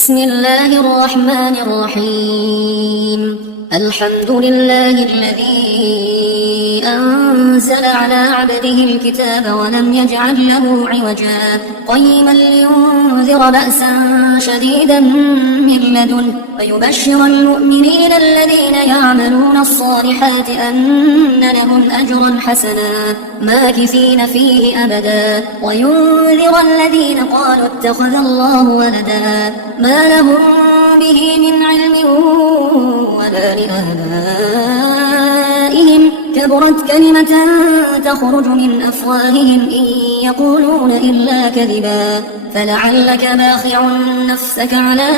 بسم الله الرحمن الرحيم الحمد لله الذي أنزل على عبده الكتاب ولم يجعل له عوجا قيما لينذر بأسا شديدا من لدنه ويبشر المؤمنين الذين يعملون الصالحات أن لهم أجرا حسنا ماكثين فيه أبدا وينذر الذين قالوا اتخذ الله ولدا ما لهم به من علم ولا لآبائهم كبرت كلمة تخرج من أفواههم إن يقولون إلا كذبا فلعلك باخع نفسك على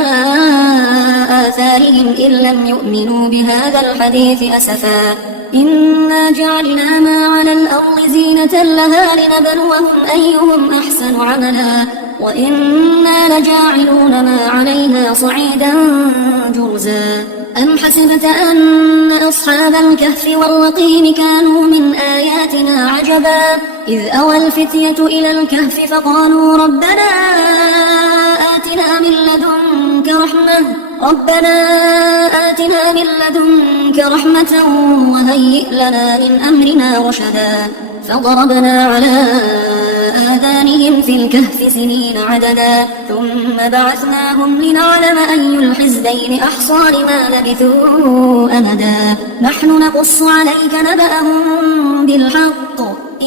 آثارهم إن لم يؤمنوا بهذا الحديث أسفا إنا جعلنا ما على الأرض زينة لها لنبلوهم أيهم أحسن عملا وإنا لجاعلون ما عليها صعيدا جرزا أم حسبت أن أصحاب الكهف والرقيم كانوا من آياتنا عجبا إذ أوى الفتية إلى الكهف فقالوا ربنا آتنا من لدنك رحمة وهيئ لنا من أمرنا رشدا فضربنا على آذانهم في الكهف سنين عددا ثم بعثناهم لنعلم أي الحزبين أحصى لما لبثوا أمدا نحن نقص عليك نبأهم بالحق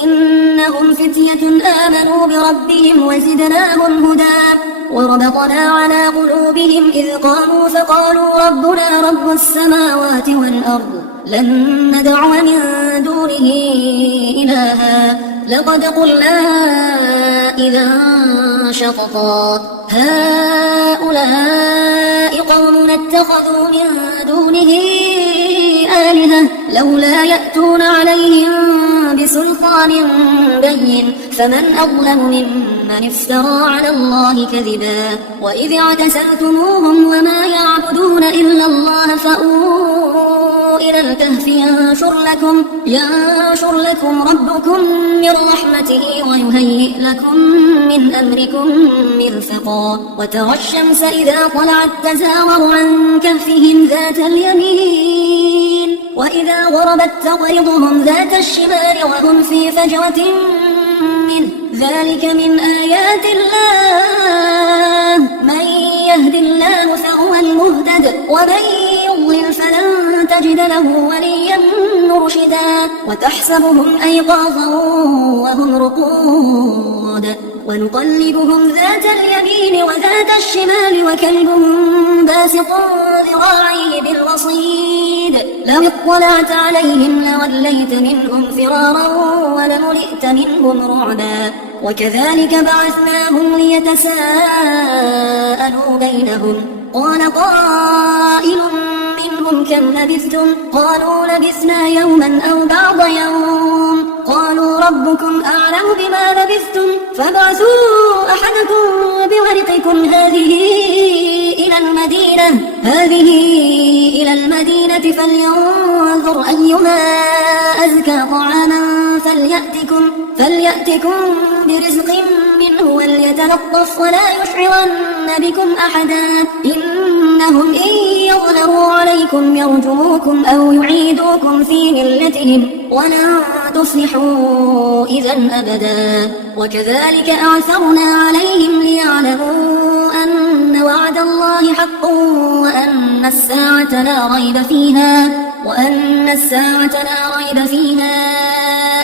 إنهم فتية آمنوا بربهم وزدناهم هدى وربطنا على قلوبهم إذ قاموا فقالوا ربنا رب السماوات والأرض لن ندعو من دونه إلها لقد قلنا إذا شططا هؤلاء قوم اتخذوا من دونه آلهة لولا يأتون عليهم بسلطان بين فمن أظلم ممن افترى على الله كذبا وإذ اعتزلتموهم وما يعبدون إلا الله فأووا إلى الكهف ينشر لكم ربكم من رحمته ويهيئ لكم من أمركم مرفقا وترى الشمس إذا طلعت تزاور عن كهفهم ذات اليمين وإذا غربت تقرضهم ذات الشمال وهم في فجوة منه ذلك من آيات الله من يهد الله فهو المهتد ومن يضلل فلن تجد له وليا مرشدا وتحسبهم أيقاظا وهم رقود ونقلبهم ذات اليمين وذات الشمال وكلبهم باسط ذراعيه بالوصيد لو اطلعت عليهم لوليت منهم فرارا ولملئت منهم رعبا وكذلك بعثناهم ليتساءلوا بينهم قال قائل منهم كم لبثتم قالوا لبثنا يوما أو بعض يوم قالوا ربكم أعلم بما لبثتم فابعثوا أحدكم بورقكم هذه إلى المدينة فلينظر أيها أزكى طعاما فليأتكم برزق منه وليتلطف ولا يشعرن بكم أحدا إنهم إن يظهروا عليكم يرجموكم أو يعيدوكم في ملتهم ولن تصلحوا إذا أبدا وكذلك أعثرنا عليهم ليعلموا أن وعد الله حق وأن الساعة لا ريب فيها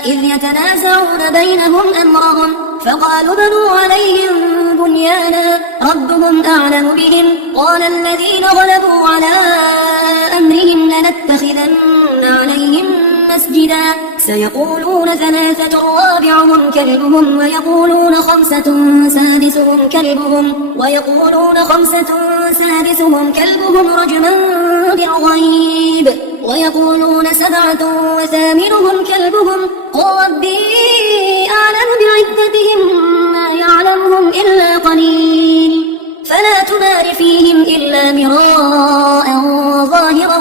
إذ يتنازعون بينهم أمرهم فقالوا بنوا عليهم بنيانا ربهم أعلم بهم قال الذين غلبوا على أمرهم لنتخذن عليهم مسجدا سيقولون 3 رابعهم كلبهم ويقولون 5 سادسهم كلبهم رجما بالغيب ويقولون 7 وثامنهم كلبهم قل ربي أعلم بعدتهم ما يعلمهم إلا قليل فلا تمار فيهم إلا مراء ظاهرا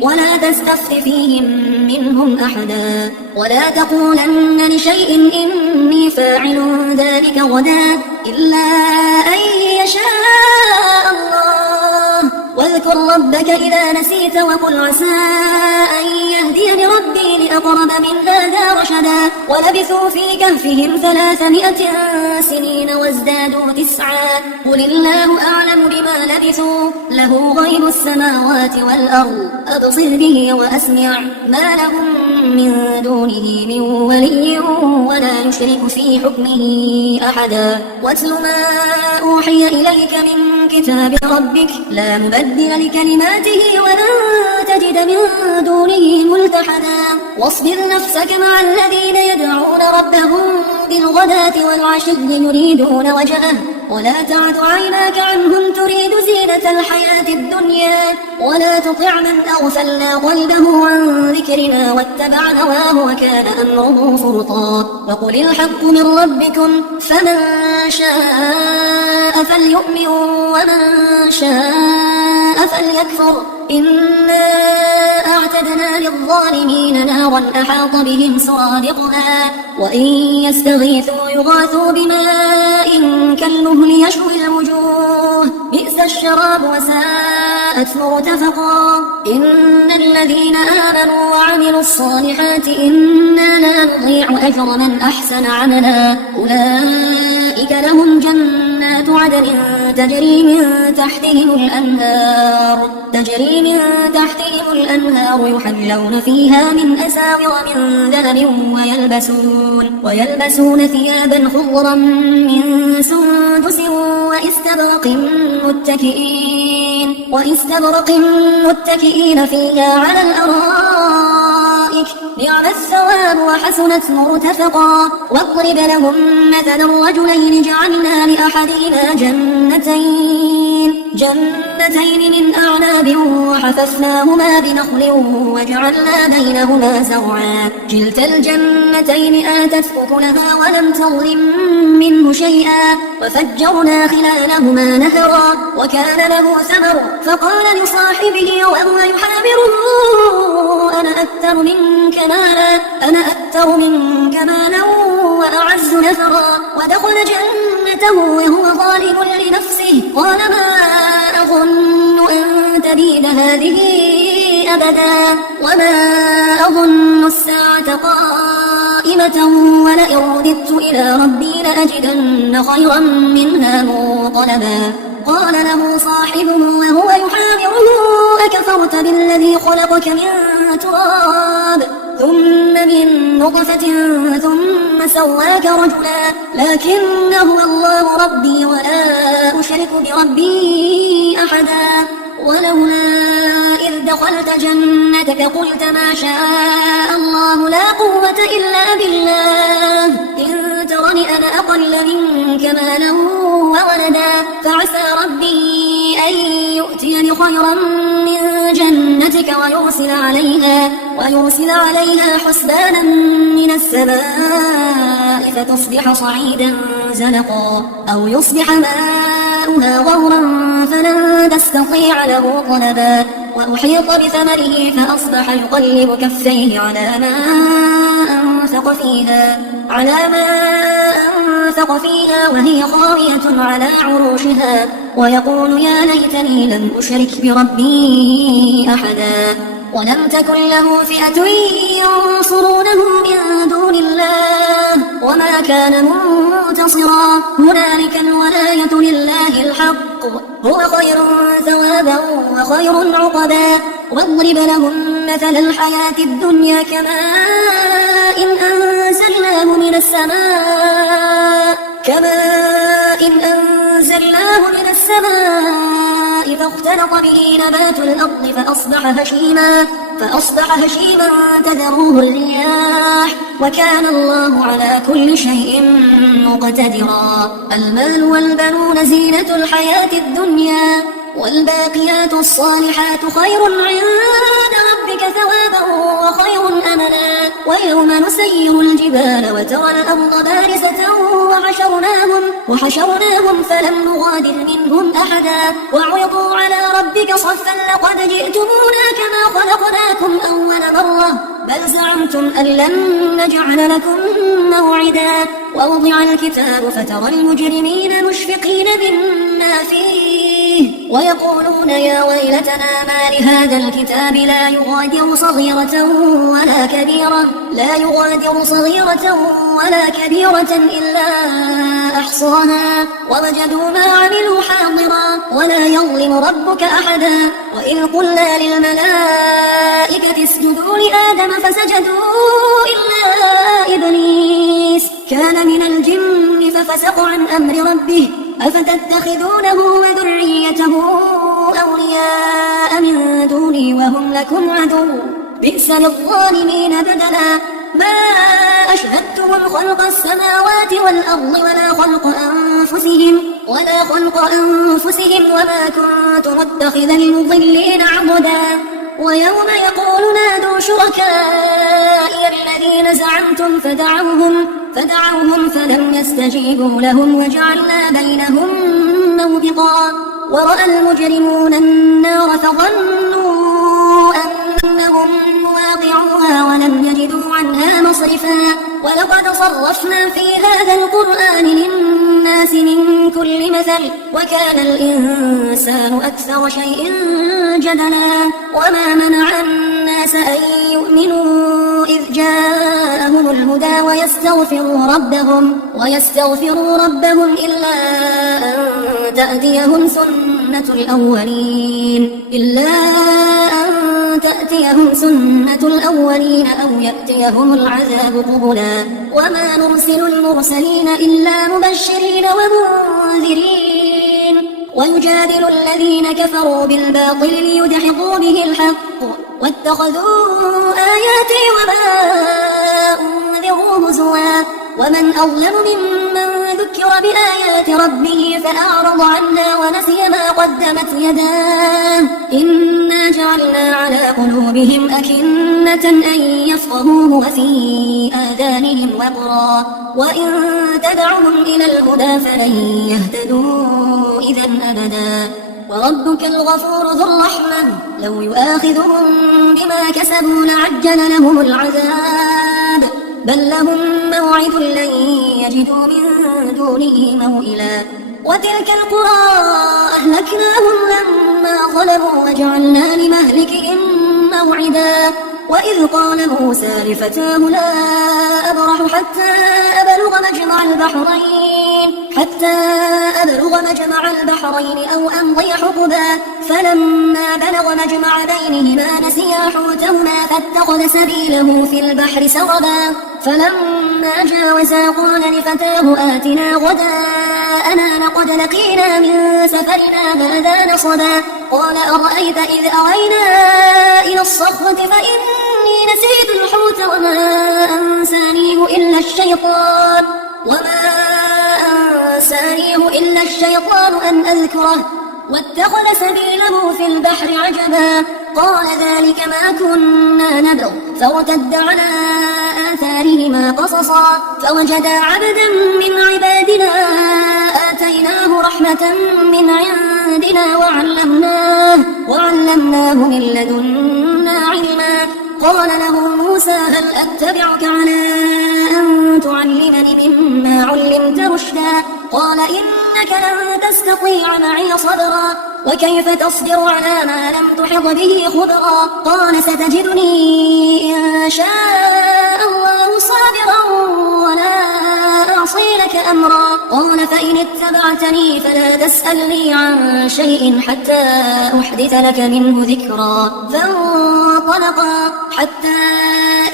ولا تستفت فيهم منهم أحدا ولا تقولن لشيء إني فاعل ذلك غدا إلا أن يشاء واذكر ربك إذا نسيت وقل عسى أن يهديني ربي لأقرب من هذا رشدا ولبثوا في كهفهم 300 سنين وازدادوا 9 قل الله أعلم بما لبثوا له غيب السماوات والأرض أبصر به وأسمع ما لهم من دونه من ولي ولا يشرك في حكمه أحدا واتل ما أوحي إليك من كتاب ربك لا مبدل لكلماته ولن تجد من دونه ملتحدا واصبر نفسك مع الذين يدعون ربهم بالغداة والعشي يريدون وجهه ولا تعد عيناك عنهم تريد زينة الحياة الدنيا ولا تطع من أغفلنا قلبه عن ذكرنا واتبع هواه وكان أمره فرطا وقل الحق من ربكم فمن شاء فليؤمن ومن شاء فليكفر إنا أعتدنا للظالمين نارا أحاط بهم سرادقها وإن يستغيثوا يغاثوا بماء كالمهل يشوي الوجوه بئس الشراب وساءت مرتفقا إن الذين آمنوا وعملوا الصالحات إنا لا نضيع أجر من أحسن عملا أولئك لهم جنات عدن تجري من تحتهم الأنهار يحلون فيها من أساور من ذهب ويلبسون ثيابا خضرا من سندس وإستبرق متكئين فيها على الأرائك نعم الثواب وحسنت مرتفقا واضرب لهم مثلا الرجلين جعلنا لأحدهما جنتين من أعناب وحففناهما بنخل وجعلنا بينهما زرعا كلتا الجنتين آتت أكلها ولم تظلم منه شيئا وفجرنا خلالهما نهرا وكان له ثمر فقال لصاحبه وهو يحاوره أنا أكثر منك مالا وأعز نفرا ودخل جنته وهو ظالم لنفسه قال ما أظن أن تبيد هذه أبدا وما أظن الساعة قائمة ولئن رددت إلى ربي لأجدن خيرا منها منقلبا قال له صاحبه وهو يحاوره أكفرت بالذي خلقك من تراب ثم من نطفة ثم سواك رجلا لكن هو الله ربي ولا أشرك بربي أحدا ولولا إذ دخلت جنتك قلت ما شاء الله لا قوة إلا بالله إن ترني أنا أقل منك مالا وولدا فعسى ربي أن يؤتيني خيرا من جنتك ويرسل عليها حسبانا من السماء فتصبح صعيدا زلقا أو يصبح ماؤها غورا فلن تستطيع له طلبا وأحيط بثمره فأصبح يقلب كفيه على ما أنفق فيها وهي خاوية على عروشها ويقول يا ليتني لم أشرك بربي أحدا ولم تكن له فئة ينصرونه من دون الله وما كان منتصرا هنالك الولاية لله الحق هو خير ثوابا وخير عقبا واضرب لهم مثل الحياة الدنيا كماء إن أنزلناه من السماء فاختلط به نبات الأرض فأصبح هشيما تذروه الرياح وكان الله على كل شيء مقتدرا المال والبنون زينة الحياة الدنيا والباقيات الصالحات خير عند ربك ثوابا وخير أملا ويوم نسير الجبال وترى الأرض بارزة وحشرناهم فلم نغادر منهم أحدا وعرضوا على ربك صفا لقد جئتمونا كما خلقناكم أول مرة بل زعمتم أن لن نجعل لكم موعدا ووضع الكتاب فترى المجرمين مشفقين مما فيه ويقولون يا ويلتنا ما لهذا الكتاب لا يغادر صغيرة ولا كبيرة إلا أحصاها ووجدوا ما عملوا حاضرا ولا يظلم ربك أحدا. وإذ قلنا للملائكة اسجدوا لآدم فسجدوا إلا إبليس كان من الجن ففسق عن أمر ربه أفتتخذونه وذريته أولياء من دوني وهم لكم عدو بئس للظالمين بدلا. ما أشهدتهم خلق السماوات والأرض ولا خلق أنفسهم وما كنت متخذ المضلين عضدا. ويوم يقول نادوا شركائي الذين زعمتم فدعوهم فلم يستجيبوا لهم وجعلنا بينهم موبقا. ورأى المجرمون النار فظنوا أنهم مواقعوها ولم يجدوا عنها مصرفا. ولقد صرفنا في هذا القرآن للناس من كل مثل وكان الإنسان أكثر شيء جدلا. وما منع الناس أن يؤمنوا إذ جاءهم الهدى ويستغفروا ربهم إلا أن تأتيهم سنة الأولين أو يأتيهم العذاب قبلا. وما نرسل المرسلين إلا مبشرين ومنذرين ويجادل الذين كفروا بالباطل ليدحضوا به الحق واتخذوا آياتي وما أنذروا هزوا. ومن أظلم ممن ذكر بآيات ربه فأعرض عنها ونسي ما قدمت يداه إنا جعلنا على قلوبهم أكنة أن يفقهوه وفي آذانهم وقرا وإن تدعهم إلى الهدى فلن يهتدوا إذا أبدا. وربك الغفور ذو الرحمة لو يؤاخذهم بما كسبوا لعجل لهم العذاب بل لهم موعد لن يجدوا من دونه موئلا. وتلك القرى أهلكناهم لما ظلموا وجعلنا لمهلكهم موعدا. وإذ قال موسى لفتاه لا أبرح حتى أبلغ مجمع البحرين أو أمضي حقبا. فلما بلغ مجمع بينهما نسيا حوتهما فاتخذ سبيله في البحر سربا. فلما جاوزا قال لفتاه آتنا غداءنا لقد لقينا من سفرنا هذا نصبا. قال أرأيت إذ أوينا إلى الصخرة فإني نسيت الحوت وما أنسانيه إلا الشيطان أن أذكره واتخذ سبيله في البحر عجبا. قال ذلك ما كنا نبغ فارتد على آثارهما قصصا فوجدا عبدا من عبادنا آتيناه رحمة من عندنا وعلمناه من لدنا علما. قال له موسى هل أتبعك على أن تعلمني مما علمت رشدا. قال إنك لن تستطيع معي صبرا وكيف تصبر على ما لم تحط به خبرا. قال ستجدني إن شاء الله صابرا ولا أعصي لك أمرا. قال فإن اتبعتني فلا تسألني عن شيء حتى أحدث لك منه ذكرا. فانطلقا حتى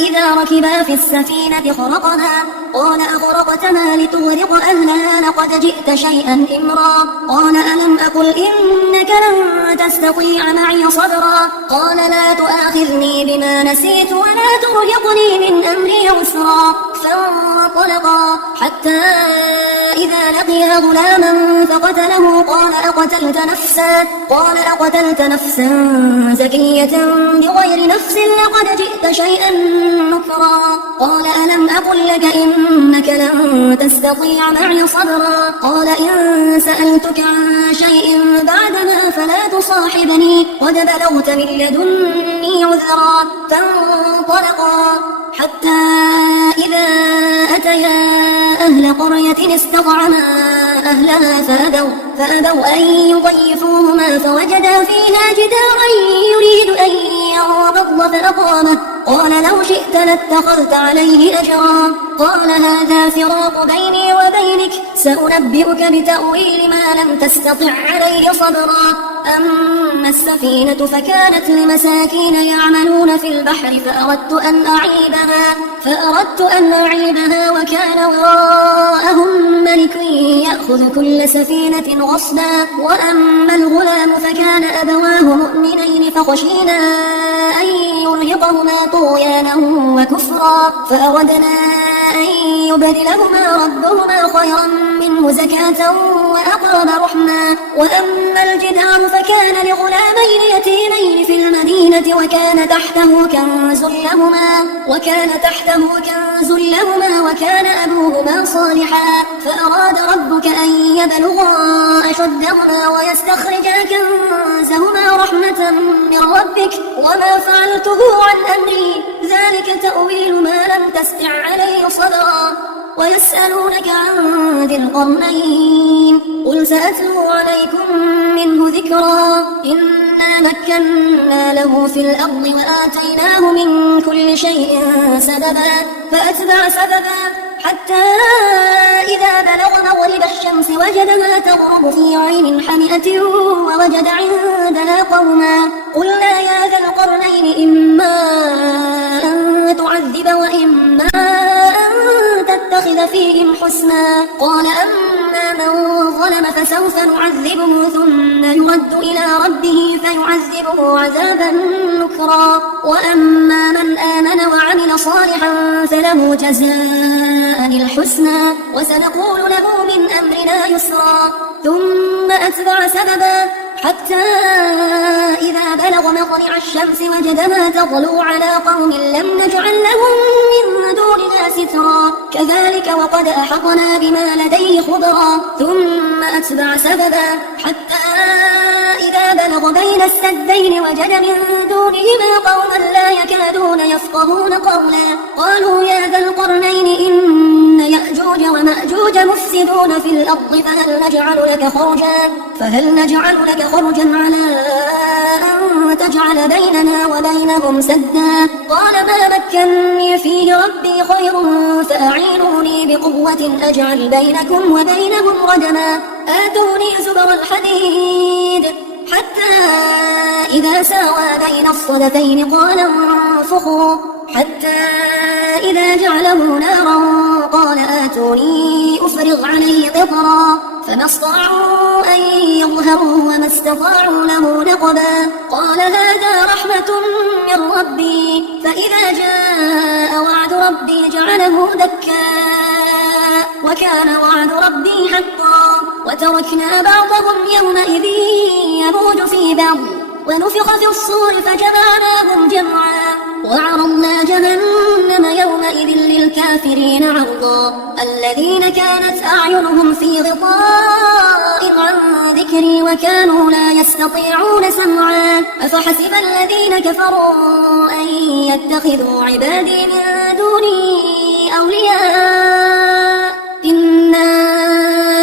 إذا ركبا في السفينة خرقها قال أخرقتنا لتغرق أهلها لقد جئت شيئا إمرا. قال ألم أقل إنك لن تستطيع معي صبرا. قال لا تؤاخذني بما نسيت ولا ترهقني من أمري عسرا. فانطلقا حتى إذا لقيا غلاما فقتله قال أقتلت نفسا زكية بغير نفس لقد جئت شيئا نكرا. قال ألم أقل لك إنك لن تستطيع معي صبرا. قال إن سألتك عن شيء بعدما فلا تصاحبني قد بلغت من لدني عذرا. فانطلقا حتى إذا أتيا أهل أهل قرية استطعما أهلها فأبوا أن يضيفوهما فوجدا فيها جدارا يريد أن ينقض فأقامه قال لو شئت لاتخذت عليه أجرا قال هذا فراق بيني وبينك سأنبئك بتأويل ما لم تستطع عليه صبرا أما السفينة فكانت لمساكين يعملون في البحر فأردت أن أعيبها وكان وراءهم ملك يأخذ كل سفينة غصبا وأما الغلام فكان أبواه مؤمنين فخشينا أن يرهقهما طغيانا وكفرا فأردنا أن يبدلهما ربهما خيرا منه زكاة وأقرب رحما وأما الجدار فكان لغلامين يتيمين في المدينة وكان تحته كنز لهما وكان أبوهما صالحا فأراد ربك أن يبلغا أشدهما ويستخرجا كنزهما رحمة من ربك وما فعلته عن أمري ذلك تأويل ما لم تستع عليه صبرا ويسألونك عن ذي القرنين قل سأتلو عليكم منه ذكرا إنا مكنا له في الأرض وآتيناه من كل شيء سببا فأتبع سببا حتى إذا بلغ مغرب الشمس وجدها تغرب في عين حمئة ووجد عندها قوما قلنا يا ذا القرنين إما أن تعذب وإما أن تتخذ فيهم حسنا قال أما من ظلم فسوف نعذبه ثم يرد إلى ربه فيعذبه عذابا نكرا وأما من آمن وعمل صالحا فله جزاء الحسنى وسنقول له من أمرنا يسرا ثم أتبع سببا حتى إذا بلغ مطلع الشمس وجدها تطلع على قوم لم نجعل لهم من دونها سترا كذلك وقد أحطنا بما لديه خبرا ثم أتبع سببا حتى إذا بلغ بين السدين وجد من دونهما قوما لا يكادون يفقهون قولا قالوا يا ذا القرنين إن يأجوج ومأجوج مفسدون في الأرض فهل نجعل لك خرجا على أن تجعل بيننا وبينهم سدا قال ما مكنني فيه ربي خير فأعينوني بقوة أجعل بينكم وبينهم ردما آتوني زبر الحديد حتى إذا ساوى بين الصدفين قال انفخوا حتى إذا جعله نارا قال آتوني أفرغ عليه قطرا فما استطاعوا أن يظهروا وما استطاعوا له نقبا قال هذا رحمة من ربي فإذا جاء وعد ربي جعله دكا وكان وعد ربي حقا وتركنا بعضهم يومئذ يموج في بعض ونفخ في الصور فجمعناهم جمعا وعرضنا جهنم يومئذ للكافرين عرضا الذين كانت أعينهم في غطاء عن ذكري وكانوا لا يستطيعون سمعا أفحسب الذين كفروا أن يتخذوا عبادي من دوني أولياء إنا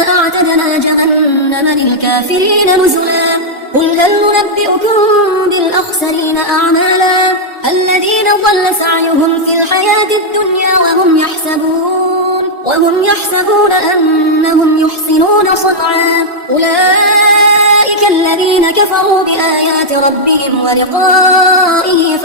أعتدنا جهنم للكافرين نزلا قل هل ننبئكم بالأخسرين أعمالا الذين ضل سعيهم في الحياة الدنيا وهم يحسبون أنهم يحسنون صنعا أولئك الذين كفروا بآيات ربهم ولقائه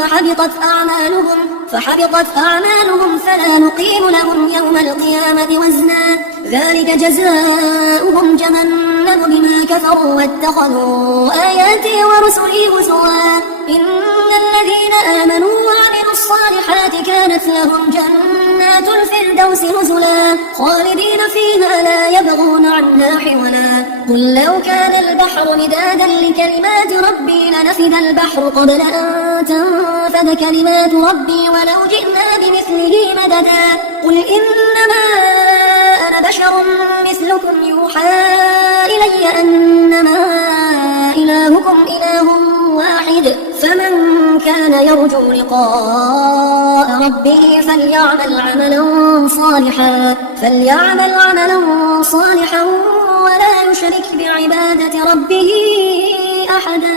فحبطت أعمالهم فلا نقيم لهم يوم القيامة وزنا ذلك جزاؤهم جهنم بما كفروا واتخذوا آياتي ورسلي هزوا إن الذين آمنوا وعملوا الصالحات كانت لهم جنات الفردوس نزلا خالدين فيها لا يبغون عنها حولا قل لو كان البحر مدادا لكلمات ربي لنفد البحر قبل أن تنفد كلمات ربي ولو جئنا بمثله مددا قل إنما أنا بشر مثلكم يوحى إلي أنما إلهكم إله واحد فمن كان يرجو لقاء ربه فليعمل عملا صالحا فليعمل عملا صالحا ولا يشرك بعبادة ربه أحدا.